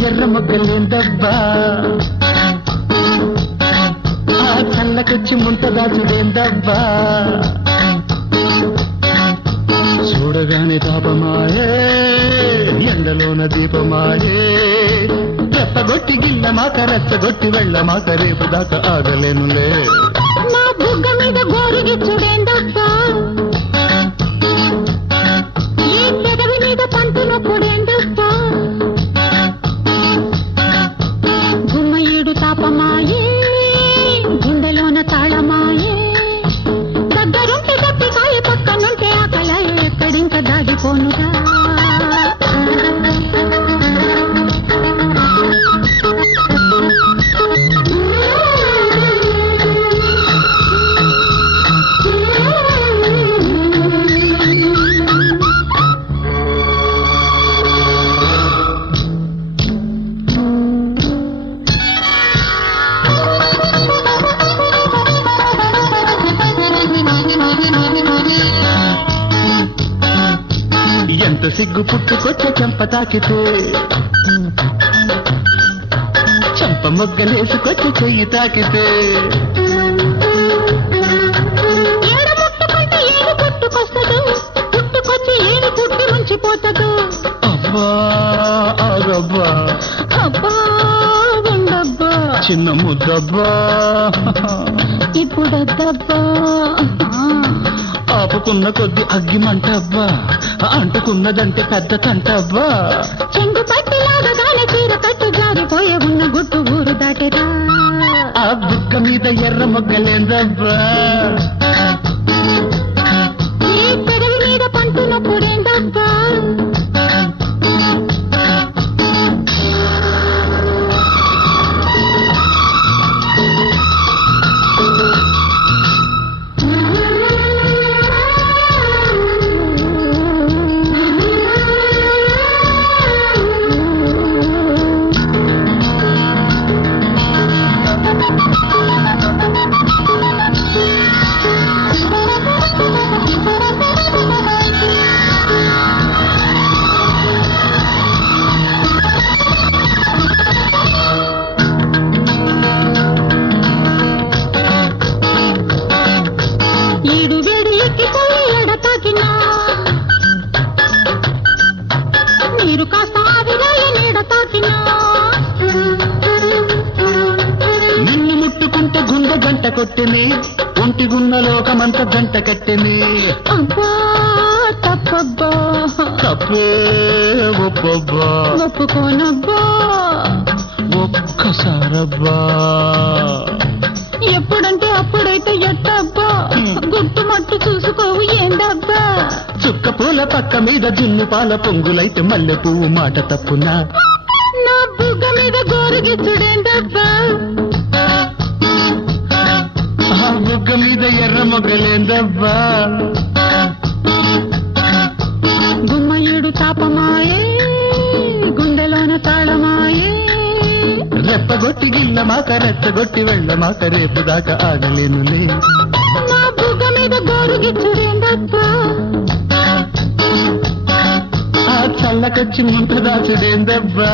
ఎర్ర మొగ్గలేందబ్బా ఆ చల్లకొచ్చి ముంత దాచుడేందబ్బా చూడగానే తాపమాయే ఎండలోన దీపమాయే రెప్పగొట్టి గిల్ల మాక రెచ్చగొట్టి వెళ్ళ మాక రేపు దాకా ఆగలేనులే నా బుగ్గ మీద గోరుగిచ్చుడేందబ్బా ఈ పెదవి మీద పంటులో పొడేందబ్బా తాపమాయే గుండెలోన తాళమాయే దగ్గరుంటే తప్పికాయ పక్కనుంటే ఆకలాయ ఎక్కడింక దాగిపోనుగా ఎంత సిగ్గు పుట్టుకొచ్చే చెంప తాకితే చెంప మొగ్గలేసుకొచ్చి చెయ్యి తాకితే పుట్టుకొచ్చి ఏడు పుట్టి ముంచిపోతదు అబ్బా ఆగబ్బా అబ్బా ఉండబ్బా చిన్న ముద్దబ్బా ఇప్పుడొద్దబ్బా ఆపుకున్న కొద్ది అగ్గిమంటబ్బా అంటుకున్నదంటే పెద్ద తంటబ్బా చెంగు పట్టిలాగానే చీర కట్టు జారిపోయే ఉన్న గుట్టు ఊరు దాటేదా ఆ బుక్క మీద ఎర్ర మొగ్గలేందబ్బా ఈ పెదవి మీద పంటున పొడేందబ్బా నీరు కాస్త ఆవిరాయ నీడ తాకినా నిన్ను ముట్టుకుంటే గుండె గంట కొట్టిని ఒంటి గున్న లోకమంత గంట కట్టిని అబ్బా తప్పబ్బా తప్పే ఒప్పబ్బా ఒప్పుకోనబ్బా ఒక్కసారబ్బా ఎప్పుడంటే అప్పుడైతే ఎట్టబ్బా గుట్టు మట్టు చూసుకోవు ఏందబ్బా చుక్క పూల పక్క మీద జున్ను పాల పొంగులైతే మల్లె పువ్వు మాట తప్పునా నా బుగ్గ మీద గోరుగిచ్చుడేందబ్బా ఆ బుగ్గ మీద ఎర్ర మొగ్గలేందబ్బా గుమ్మయుడు తాపమాయే గుండెలోన తాళమాయే రెప్పగొట్టి గిల్ల మాక రెచ్చగొట్టి వెళ్ళ మాక రేపు దాకా ఆగలేనులే నా బుగ్గ మీద గోరుగిచ్చుడేందబ్బా ఆ చల్లకొచ్చి ముంత దాచుడేందబ్బా